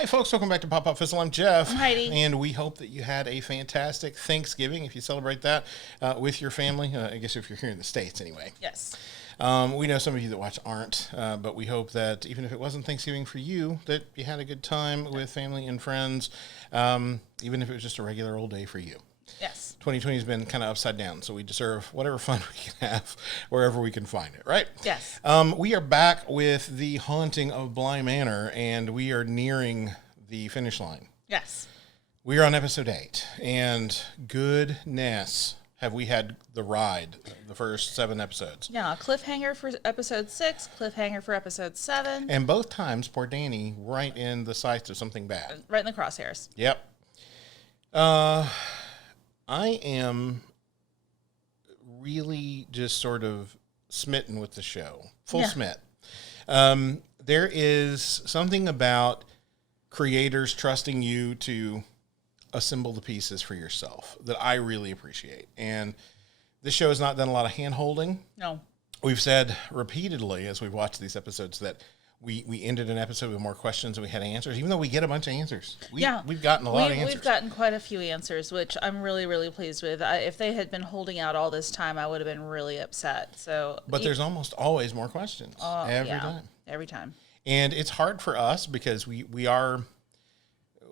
Hi, folks. Welcome back to Pop Up Fizzle. I'm Jeff. I'm Heidi. And we hope that you had a fantastic Thanksgiving if you celebrate that with your family. I guess if you're here in the States, anyway. Yes. We know some of you that watch aren't, but we hope that even if it wasn't Thanksgiving for you, that you had a good time with family and friends, even if it was just a regular old day for you. Yes. 2020 has been kind of upside down, so we deserve whatever fun we can have wherever we can find it, right? Yes. We are back with the Haunting of Bly Manor, and we are nearing the finish line. Yes. We are on episode 8, and goodness, have we had the ride, the first 7 episodes. Yeah, cliffhanger for episode 6, cliffhanger for episode 7. And both times, poor Danny, right in the sights of something bad. Right in the crosshairs. Yep. I am really just sort of smitten with the show. Full smit. There is something about creators trusting you to assemble the pieces for yourself that I really appreciate. And this show has not done a lot of hand-holding. No. We've said repeatedly as we've watched these episodes that we ended an episode with more questions than we had answers, even though we get a bunch of answers. We've gotten a lot of answers. We've gotten quite a few answers, which I'm really, really pleased with. If they had been holding out all this time, I would have been really upset. But there's almost always more questions every time. Every time. And it's hard for us because we are,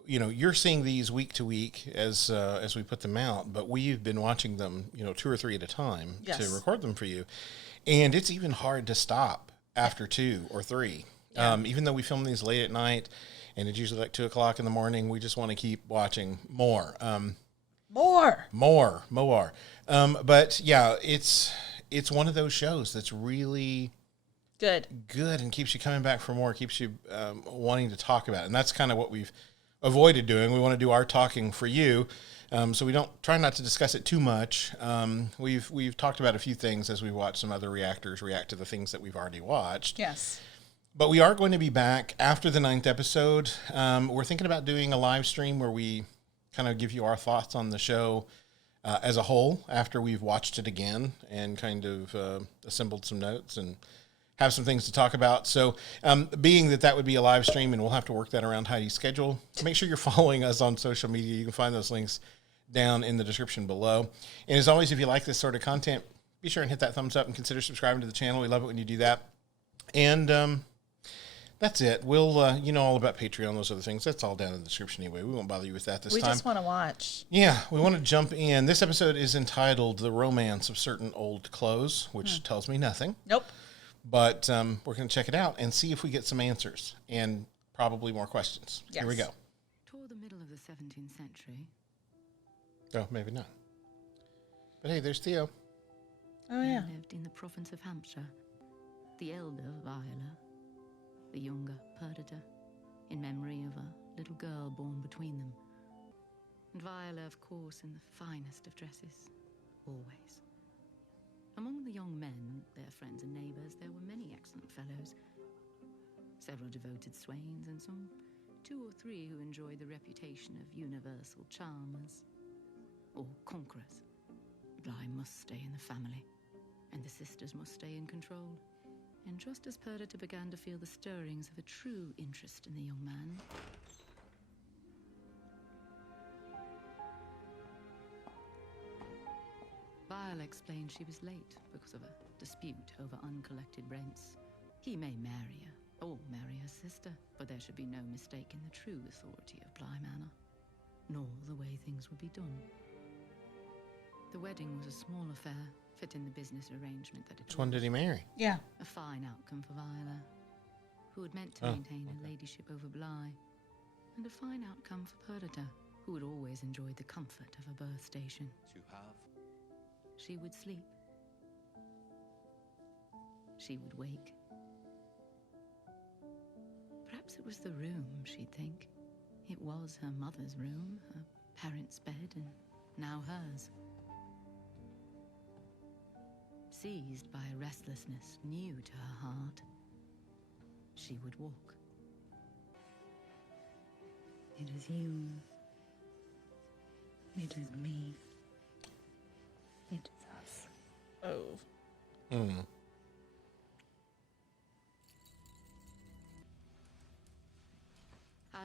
you're seeing these week to week as we put them out, but we've been watching them, 2 or 3 at a time to record them for you. And it's even hard to stop after 2 or 3. Yeah. Even though we film these late at night and it's usually like 2 o'clock in the morning, we just want to keep watching more. More. But yeah, it's one of those shows that's really good and keeps you coming back for more, keeps you wanting to talk about it. And that's kind of what we've avoided doing. We want to do our talking for you. So we don't try not to discuss it too much. We've talked about a few things as we watch some other reactors react to the things that we've already watched. Yes. But we are going to be back after the 9th episode. We're thinking about doing a live stream where we kind of give you our thoughts on the show as a whole after we've watched it again and kind of assembled some notes and have some things to talk about. So being that would be a live stream and we'll have to work that around Heidi's schedule, make sure you're following us on social media. You can find those links down in the description below. And as always, if you like this sort of content, be sure and hit that thumbs up and consider subscribing to the channel. We love it when you do that. And that's it. We'll, you know all about Patreon, those other things. That's all down in the description anyway. We won't bother you with that this time. We just want to watch. Yeah, we want to jump in. This episode is entitled The Romance of Certain Old Clothes, which tells me nothing. Nope. But we're going to check it out and see if we get some answers and probably more questions. Yes. Here we go. Toward the middle of the 17th century. Oh, maybe not. But hey, there's Theo. Oh, yeah. There lived in the province of Hampshire the elder Viola, the younger Perdita, in memory of a little girl born between them. And Viola, of course, in the finest of dresses, always. Among the young men, their friends and neighbours, there were many excellent fellows. Several devoted swains, and some 2 or 3 who enjoyed the reputation of universal charmers or conquerors. Bly must stay in the family, and the sisters must stay in control. And just as Perdita began to feel the stirrings of a true interest in the young man, Viola explained she was late because of a dispute over uncollected rents. He may marry her, or marry her sister, but there should be no mistake in the true authority of Bly Manor, nor the way things would be done. The wedding was a small affair, fit in the business arrangement that it Which one did he marry? Yeah. a fine outcome for Viola, who had meant to maintain her ladyship over Bly, and a fine outcome for Perdita, who had always enjoyed the comfort of a birth station. She would sleep. She would wake. Perhaps it was the room, she'd think. It was her mother's room, her parents' bed, and now hers. Seized by a restlessness new to her heart, she would walk. It is you. It is me. It is us. Oh.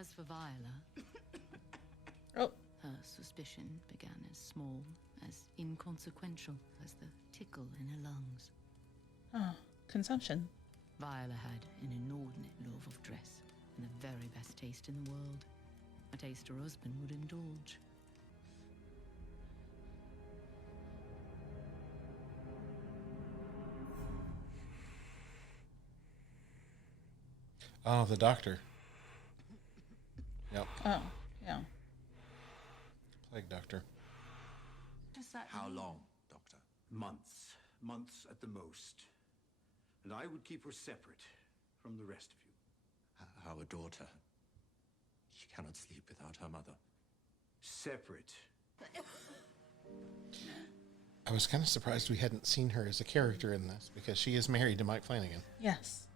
As for Viola, Oh, her suspicion began as small, as inconsequential as the tickle in her lungs. oh, consumption. Viola had an inordinate love of dress and the very best taste in the world. A taste her husband would indulge. Oh, the doctor. Yep. Oh, yeah. Plague doctor. Does that How long, Doctor? Months. Months at the most. And I would keep her separate from the rest of you. Our daughter. She cannot sleep without her mother. Separate. I was kind of surprised we hadn't seen her as a character in this because she is married to Mike Flanagan. Yes.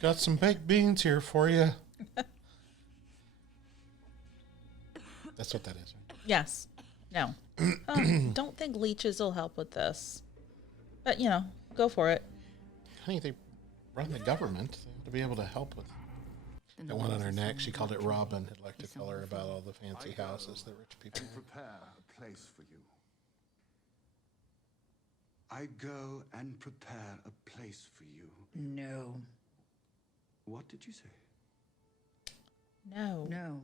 Got some baked beans here for you. That's what that is. Right? Yes. No. Don't think leeches will help with this. But, go for it. Honey, they run the government. They ought to be able to help with that one on her neck. She called it Robin. I'd like to tell her about all the fancy houses that rich people have. Prepare a place for you. I go and prepare a place for you. No. What did you say? No. No.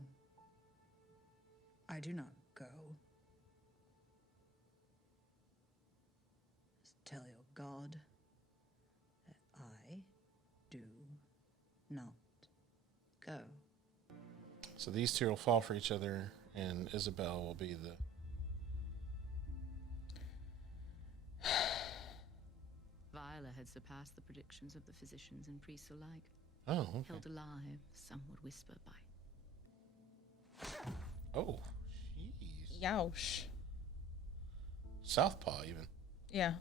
I do not go. Just tell your God that I do not go. So these two will fall for each other, and Isabel will be the... Viola had surpassed the predictions of the physicians and priests alike. Oh, okay. Held alive, some would whisper, by Oh, jeez. Youch. Southpaw, even. Yeah.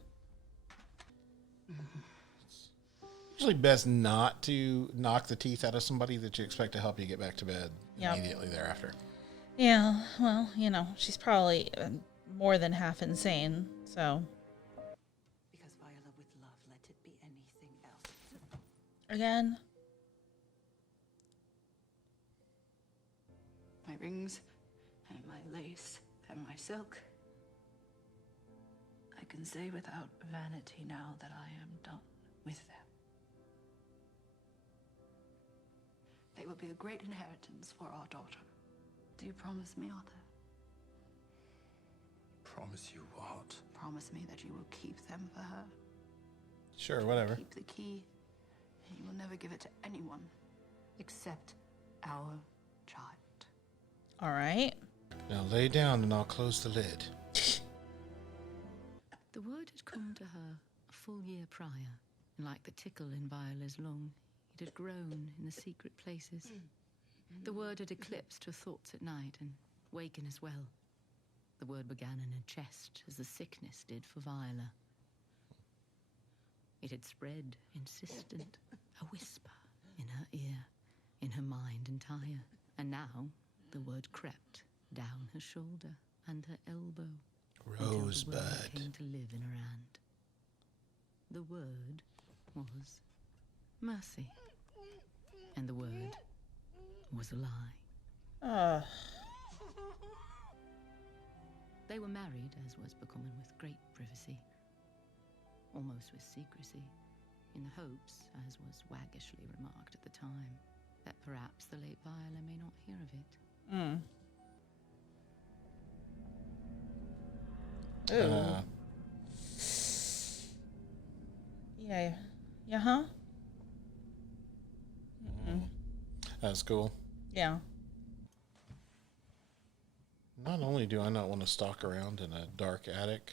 Usually best not to knock the teeth out of somebody that you expect to help you get back to bed Yep. immediately thereafter. Yeah. Well, she's probably more than half insane. So, Because Viola, with love, let it be anything else. again. My rings, and my lace, and my silk. I can say without vanity now that I am done with them. They will be a great inheritance for our daughter. Do you promise me, Arthur? Promise you what? Promise me that you will keep them for her. Sure, whatever. Keep the key, and you will never give it to anyone except our child. All right. Now lay down and I'll close the lid. The word had come to her a full year prior, and like the tickle in Viola's lung, it had grown in the secret places. The word had eclipsed her thoughts at night and waken as well. The word began in her chest as the sickness did for Viola. It had spread, insistent, a whisper in her ear, in her mind entire. And now the word crept down her shoulder and her elbow. Until the word Rosebud. came to live in her hand. The word was mercy. And the word was a lie. They were married, as was becoming, with great privacy, almost with secrecy, in the hopes, as was waggishly remarked at the time, that perhaps the late Viola may not hear of it. Yeah. Yeah, huh? That's cool. Yeah. Not only do I not want to stalk around in a dark attic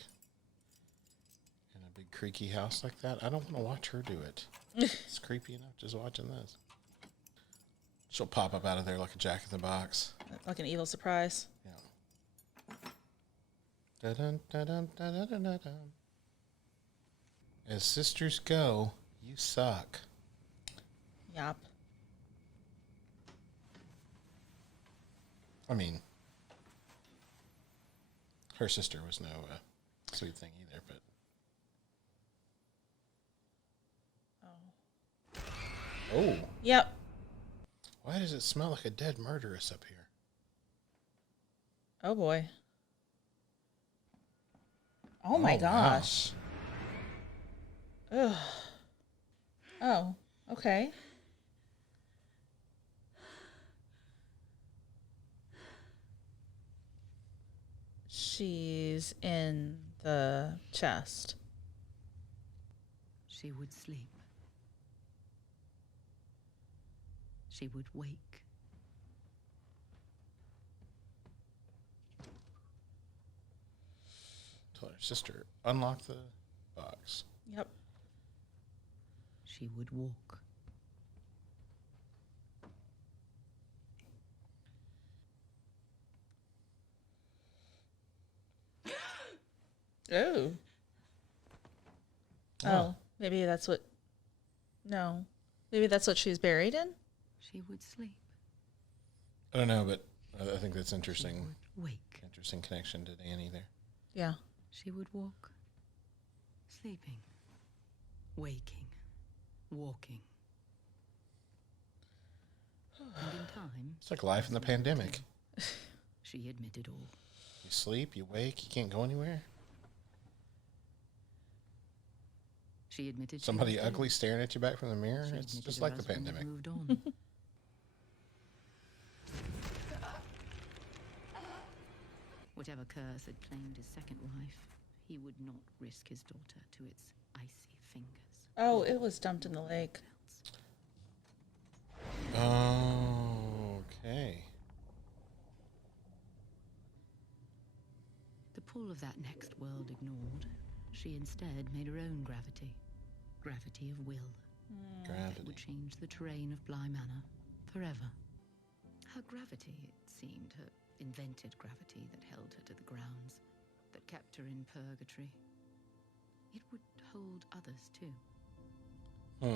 in a big creaky house like that, I don't want to watch her do it. It's creepy enough just watching this. She'll pop up out of there like a jack in the box. Like an evil surprise. Yeah. Dun-dun, dun-dun, dun-dun, dun-dun. As sisters go, you suck. Yup. I mean, her sister was no sweet thing either, but Oh. Yep. Why does it smell like a dead murderess up here? Oh boy. Oh my gosh. Ugh. Oh, okay. She's in the chest. She would sleep. She would wake. Tell her sister, unlock the box. Yep. She would walk. Oh. Oh, maybe that's what. No. Maybe that's what she's buried in? She would sleep. I don't know, but I think that's interesting. She would wake. Interesting connection to Danny there. Yeah. She would walk. Sleeping. Waking. Walking. And in time... It's like life in the pandemic. She admitted all. You sleep, you wake, you can't go anywhere. She admitted Somebody she was ugly dead. staring at you back from the mirror. She It's admitted just her like the husband had pandemic. moved on. Whatever curse had claimed his second wife, he would not risk his daughter to its icy fingers. Oh, it was dumped in the lake. Okay. The pull of that next world ignored, she instead made her own gravity. Gravity of will. That Gravity. would change the terrain of Bly Manor forever. Her gravity, it seemed, her invented gravity that held her to the grounds, that kept her in purgatory. It would hold others too.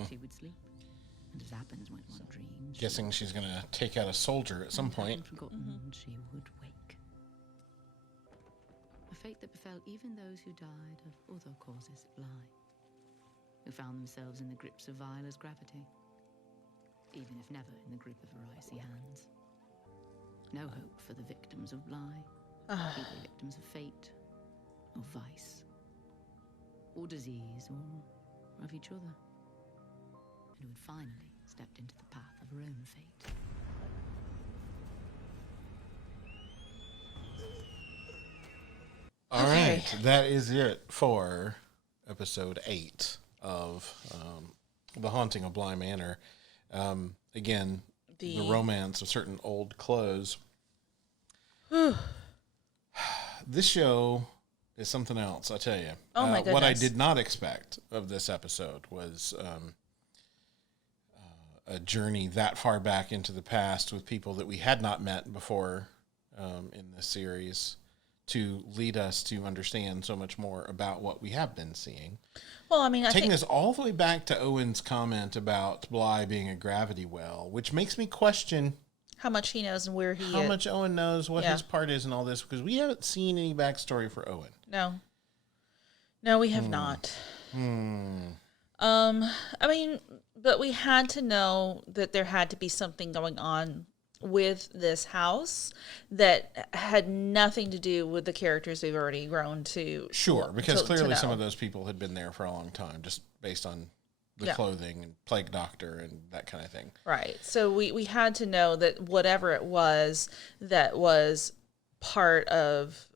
She would sleep, and as happens when one dreams, Guessing she's going to take out a soldier at some point. forgotten, she would wake. A fate that befell even those who died of other causes at Bly, who found themselves in the grips of Viola's gravity, even if never in the grip of her icy hands. No hope for the victims of Bly, either victims of fate, or vice, or disease, or of each other, and who had finally stepped into the path of her own fate. All right, that is it for episode 8 of The Haunting of Bly Manor. Again, the romance of certain old clothes. This show is something else, I tell you. Oh, my What I goodness. did not expect of this episode was a journey that far back into the past with people that we had not met before in this series, to lead us to understand so much more about what we have been seeing. Well, I mean, I Taking think us all the way back to Owen's comment about Bly being a gravity well, which makes me question how much he knows and where he how is. much Owen knows, what Yeah. his part is in all this, because we haven't seen any backstory for Owen. No. No, we have not. I mean, but we had to know that there had to be something going on with this house that had nothing to do with the characters we've already grown to. Sure, because to clearly some know. of those people had been there for a long time, just based on the Yeah. clothing and plague doctor and that kind of thing. Right. So we had to know that whatever it was that was part of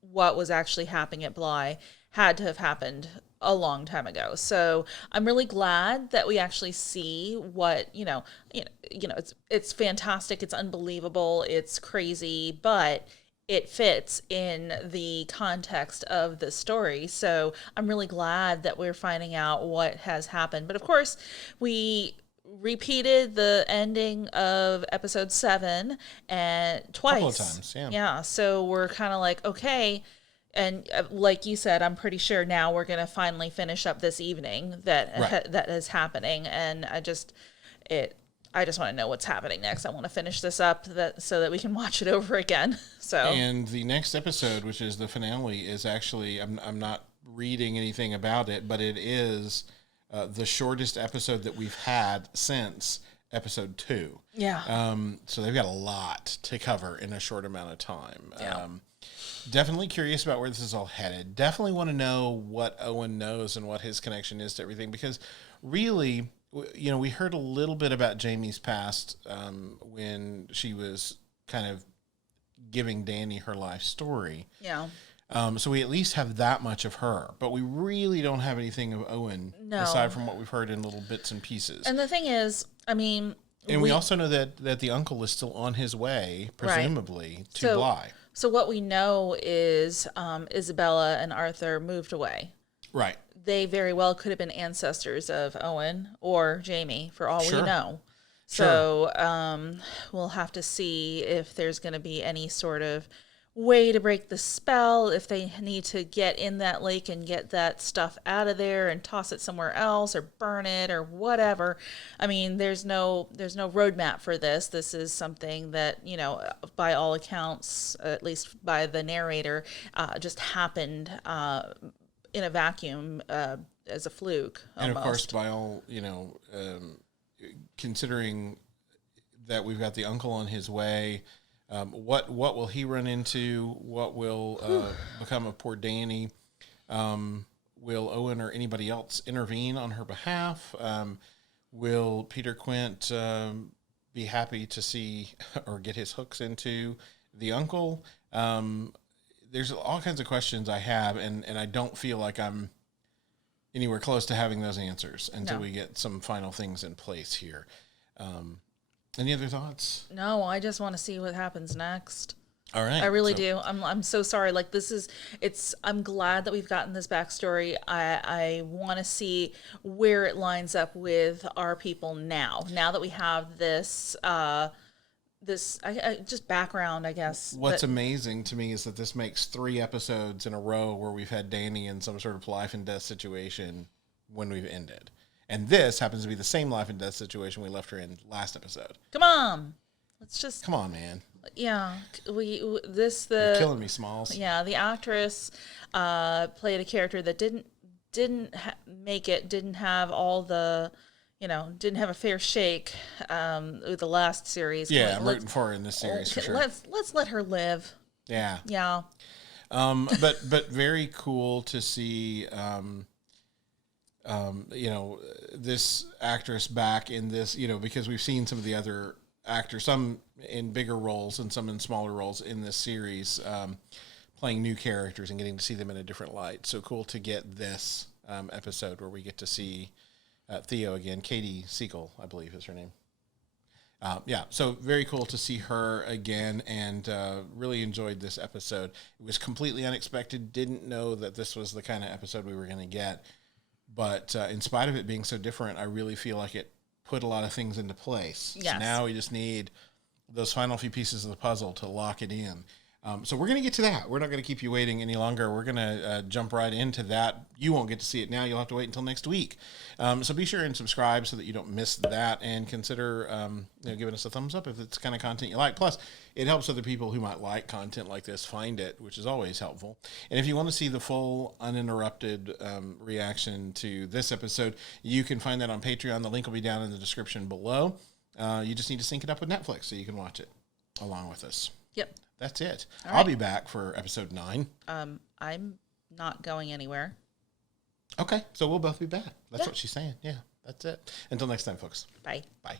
what was actually happening at Bly had to have happened a long time ago. So I'm really glad that we actually see what, it's fantastic, it's unbelievable, it's crazy, but it fits in the context of the story. So I'm really glad that we're finding out what has happened. But of course, we repeated the ending of episode 7 and twice. Couple of times, yeah. Yeah, so we're kind of like, okay. And like you said, I'm pretty sure now we're going to finally finish up this evening that that is happening. And I just want to know what's happening next. I want to finish this up so that we can watch it over again. So And the next episode, which is the finale, is actually, I'm not reading anything about it, but it is the shortest episode that we've had since episode 2. Yeah. So they've got a lot to cover in a short amount of time. Yeah. Definitely curious about where this is all headed. Definitely want to know what Owen knows and what his connection is to everything, because really, you know, we heard a little bit about Jamie's past when she was kind of giving Dany her life story. Yeah. So we at least have that much of her, but we really don't have anything of Owen aside from what we've heard in little bits and pieces. And the thing is, I mean, and we also know that the uncle is still on his way, presumably, to Bly. So what we know is Isabella and Arthur moved away. Right. They very well could have been ancestors of Owen or Jamie, for all we know. Sure. So we'll have to see if there's going to be any sort of way to break the spell, if they need to get in that lake and get that stuff out of there and toss it somewhere else or burn it or whatever. I mean, there's no roadmap for this. This is something that, you know, by all accounts, at least by the narrator, just happened in a vacuum as a fluke. Almost. And of course, by all, you know, considering that we've got the uncle on his way, what will he run into? What will become of poor Dany? Will Owen or anybody else intervene on her behalf? Will Peter Quint be happy to see or get his hooks into the uncle? There's all kinds of questions I have, and I don't feel like I'm anywhere close to having those answers until we get some final things in place here. Any other thoughts? No, I just want to see what happens next. All right. I really do. I'm so sorry. Like, I'm glad that we've gotten this backstory. I want to see where it lines up with our people now that we have this, just background, I guess. What's amazing to me is that this makes 3 episodes in a row where we've had Dany in some sort of life and death situation when we've ended. And this happens to be the same life and death situation we left her in last episode. Come on. Let's just... Come on, man. Yeah. You're killing me, Smalls. Yeah, the actress played a character that didn't make it, didn't have all the... You know, didn't have a fair shake with the last series. Yeah, I'm rooting for her in this series for sure. Let's let her live. Yeah. Yeah. But very cool to see, you know, this actress back in this, you know, because we've seen some of the other actors, some in bigger roles and some in smaller roles in this series, playing new characters and getting to see them in a different light. So cool to get this episode where we get to see Theo again. Katie Siegel, I believe is her name. Yeah, so very cool to see her again, and really enjoyed this episode. It was completely unexpected. Didn't know that this was the kind of episode we were going to get. But in spite of it being so different, I really feel like it put a lot of things into place. Yes. So now we just need those final few pieces of the puzzle to lock it in. So we're going to get to that. We're not going to keep you waiting any longer. We're going to jump right into that. You won't get to see it now. You'll have to wait until next week. So be sure and subscribe so that you don't miss that, and consider giving us a thumbs up if it's the kind of content you like. Plus, it helps other people who might like content like this find it, which is always helpful. And if you want to see the full, uninterrupted reaction to this episode, you can find that on Patreon. The link will be down in the description below. You just need to sync it up with Netflix so you can watch it along with us. Yep. That's it. All I'll right. be back for episode 9. I'm not going anywhere. Okay, so we'll both be back. That's what she's saying. Yeah, that's it. Until next time, folks. Bye. Bye.